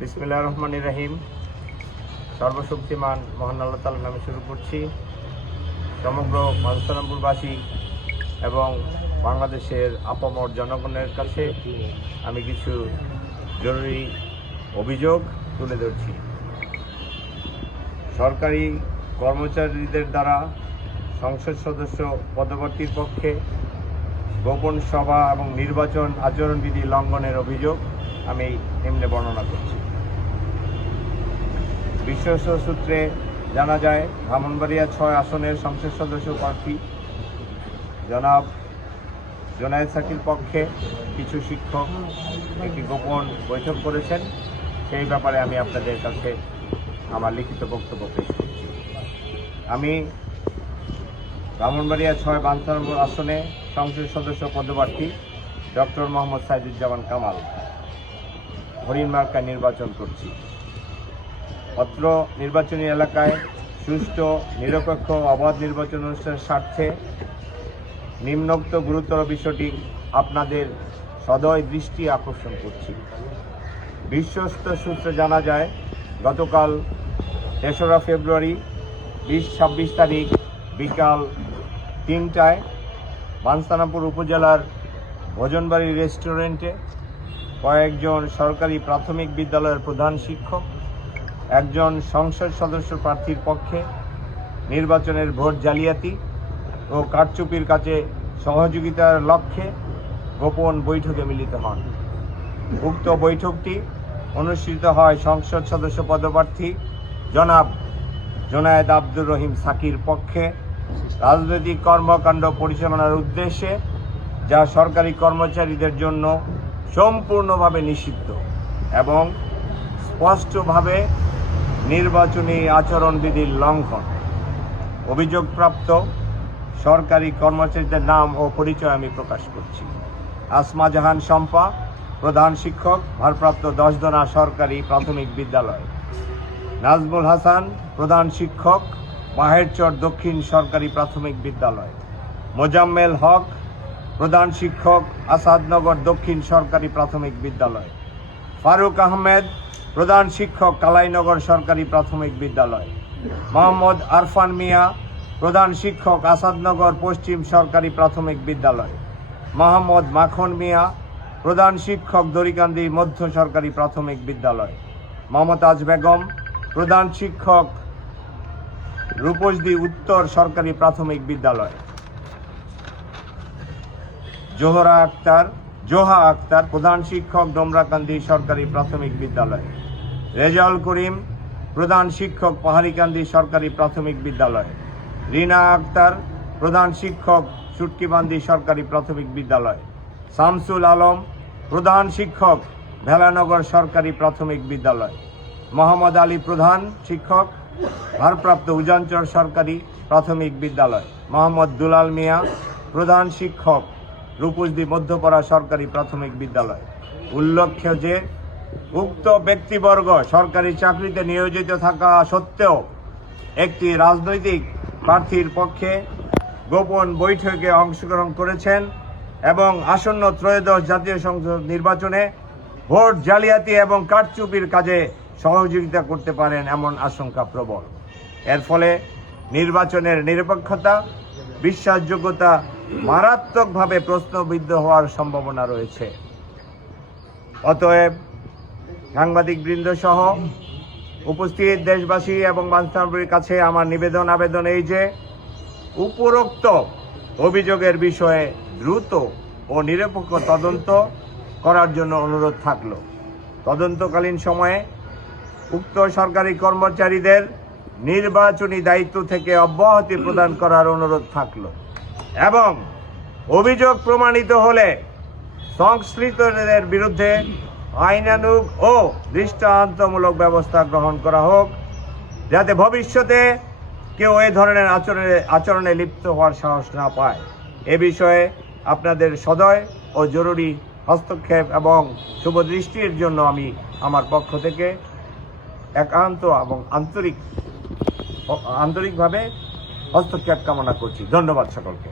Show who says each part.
Speaker 1: বিসমিল্লাহ রহমান রাহিম। সর্বশক্তিমান মহান আল্লাহ তালার নামে শুরু করছি। সমগ্র মনসারামপুরবাসী এবং বাংলাদেশের আপামর জনগণের কাছে আমি কিছু জরুরি অভিযোগ তুলে ধরছি। সরকারি কর্মচারীদের দ্বারা সংসদ সদস্য পদবর্তীর পক্ষে গোপন সভা এবং নির্বাচন আচরণবিধি লঙ্ঘনের অভিযোগ আমি এমনি বর্ণনা করছি। বিশ্বস্ত সূত্রে জানা যায়, ব্রাহ্মণবাড়িয়া ছয় আসনের সংসদ সদস্য প্রার্থী। জনাব জোনায়েদ সাকির পক্ষে কিছু শিক্ষক একটি গোপন বৈঠক করেছেন। সেই ব্যাপারে আমি আপনাদের কাছে আমার লিখিত বক্তব্য পেশ করছি। আমি ব্রাহ্মণবাড়িয়া ছয় বাঞ্ছানগর আসনে সংসদ সদস্য পদপ্রার্থী ডক্টর মোহাম্মদ সাইদুজ্জামান কামাল হরিণ মার্কা নির্বাচন করছি। অত্র নির্বাচনী এলাকায় সুষ্ঠু, নিরপেক্ষ অবাধ নির্বাচন অনুষ্ঠানের স্বার্থে নিম্নোক্ত গুরুতর বিষয়টি আপনাদের সদয় দৃষ্টি আকর্ষণ করছি। বিশ্বস্ত সূত্রে জানা যায়, গতকাল তেসরা ফেব্রুয়ারি বিশ ছাব্বিশ তারিখ বিকাল তিনটায় বানস্তানাপুর উপজেলার ভোজনবাড়ি রেস্টুরেন্টে কয়েকজন সরকারি প্রাথমিক বিদ্যালয়ের প্রধান শিক্ষক, একজন সংসদ সদস্য প্রার্থীর পক্ষে নির্বাচনের ভোট জালিয়াতি ও কারচুপির কাছে সহযোগিতার লক্ষ্যে গোপন বৈঠকে মিলিত হন। উক্ত বৈঠকটি অনুষ্ঠিত হয় সংসদ সদস্য পদপ্রার্থী জনাব জোনায়েদ আব্দুর রহিম সাকির পক্ষে। রাজনৈতিক কর্মকাণ্ড পরিচালনার উদ্দেশ্যে যা সরকারি কর্মচারীদের জন্য সম্পূর্ণভাবে নিষিদ্ধ এবং স্পষ্টভাবে নির্বাচনী আচরণবিধির লঙ্ঘন। অভিযোগপ্রাপ্ত সরকারি কর্মচারীদের নাম ও পরিচয় আমি প্রকাশ করছি। আসমা জাহান শম্পা, প্রধান শিক্ষক, ভারপ্রাপ্ত দশদনা সরকারি প্রাথমিক বিদ্যালয়। নাজমুল হাসান, প্রধান শিক্ষক মাহেরচর দক্ষিণ সরকারি প্রাথমিক বিদ্যালয়। মোজাম্মেল হক, প্রধান শিক্ষক, আসাদনগর দক্ষিণ সরকারি প্রাথমিক বিদ্যালয়। ফারুক আহমেদ, প্রধান শিক্ষক, কালাইনগর সরকারি প্রাথমিক বিদ্যালয়। মোহাম্মদ আরফান মিয়া, প্রধান শিক্ষক, আসাদনগর পশ্চিম সরকারি প্রাথমিক বিদ্যালয়। মোহাম্মদ মাখন মিয়া, প্রধান শিক্ষক, দরিকান্দি মধ্য সরকারি প্রাথমিক বিদ্যালয়। মমতাজ বেগম, প্রধান শিক্ষক রূপসদি উত্তর সরকারি প্রাথমিক বিদ্যালয়। জোহরা আক্তার, জোহা আক্তার, প্রধান শিক্ষক ডোমরাকান্দি সরকারি প্রাথমিক বিদ্যালয়। রেজাউল করিম, প্রধান শিক্ষক পাহাড়িকান্দি সরকারি প্রাথমিক বিদ্যালয়। রিনা আক্তার, প্রধান শিক্ষক চুটকিবান্দি সরকারি প্রাথমিক বিদ্যালয়। শামসুল আলম, প্রধান শিক্ষক ভেলানগর সরকারি প্রাথমিক বিদ্যালয়। মোহাম্মদ আলী প্রধান শিক্ষক ভারপ্রাপ্ত উজানচর সরকারি প্রাথমিক বিদ্যালয়, মোহাম্মদ দুলাল মিয়া, প্রধান শিক্ষক, রূপসদি মধ্যপাড়া সরকারি প্রাথমিক বিদ্যালয়। উল্লেখ্য যে, উক্ত ব্যক্তিবর্গ সরকারি চাকরিতে নিয়োজিত থাকা সত্ত্বেও একটি রাজনৈতিক প্রার্থীর পক্ষে গোপন বৈঠকে অংশগ্রহণ করেছেন এবং আসন্ন ত্রয়োদশ জাতীয় সংসদ নির্বাচনে ভোট জালিয়াতি এবং কারচুপির কাজে সহযোগিতা করতে পারেন এমন আশঙ্কা প্রবল। এর ফলে নির্বাচনের নিরপেক্ষতা, বিশ্বাসযোগ্যতা মারাত্মকভাবে প্রশ্নবিদ্ধ হওয়ার সম্ভাবনা রয়েছে। অতএব সাংবাদিক বৃন্দ সহ উপস্থিত দেশবাসী এবং বাঞ্ছানপুরের কাছে আমার নিবেদন আবেদন এই যে, উপরোক্ত অভিযোগের বিষয়ে দ্রুত ও নিরপেক্ষ তদন্ত করার জন্য অনুরোধ থাকল। তদন্তকালীন সময়ে উক্ত সরকারি কর্মচারীদের নির্বাচনী দায়িত্ব থেকে অব্যাহতি প্রদান করার অনুরোধ থাকল। এবং অভিযোগ প্রমাণিত হলে সংশ্লিষ্টদের বিরুদ্ধে আইনানুগ ও দৃষ্টান্তমূলক ব্যবস্থা গ্রহণ করা হোক, যাতে ভবিষ্যতে কেউ এ ধরনের আচরণে আচরণে লিপ্ত হওয়ার সাহস না পায়। এ বিষয়ে আপনাদের সদয় ও জরুরি হস্তক্ষেপ এবং শুভদৃষ্টির জন্য আমি আমার পক্ষ থেকে একান্ত এবং আন্তরিক আন্তরিকভাবে হস্তক্ষেপ কামনা করছি। ধন্যবাদ সকলকে।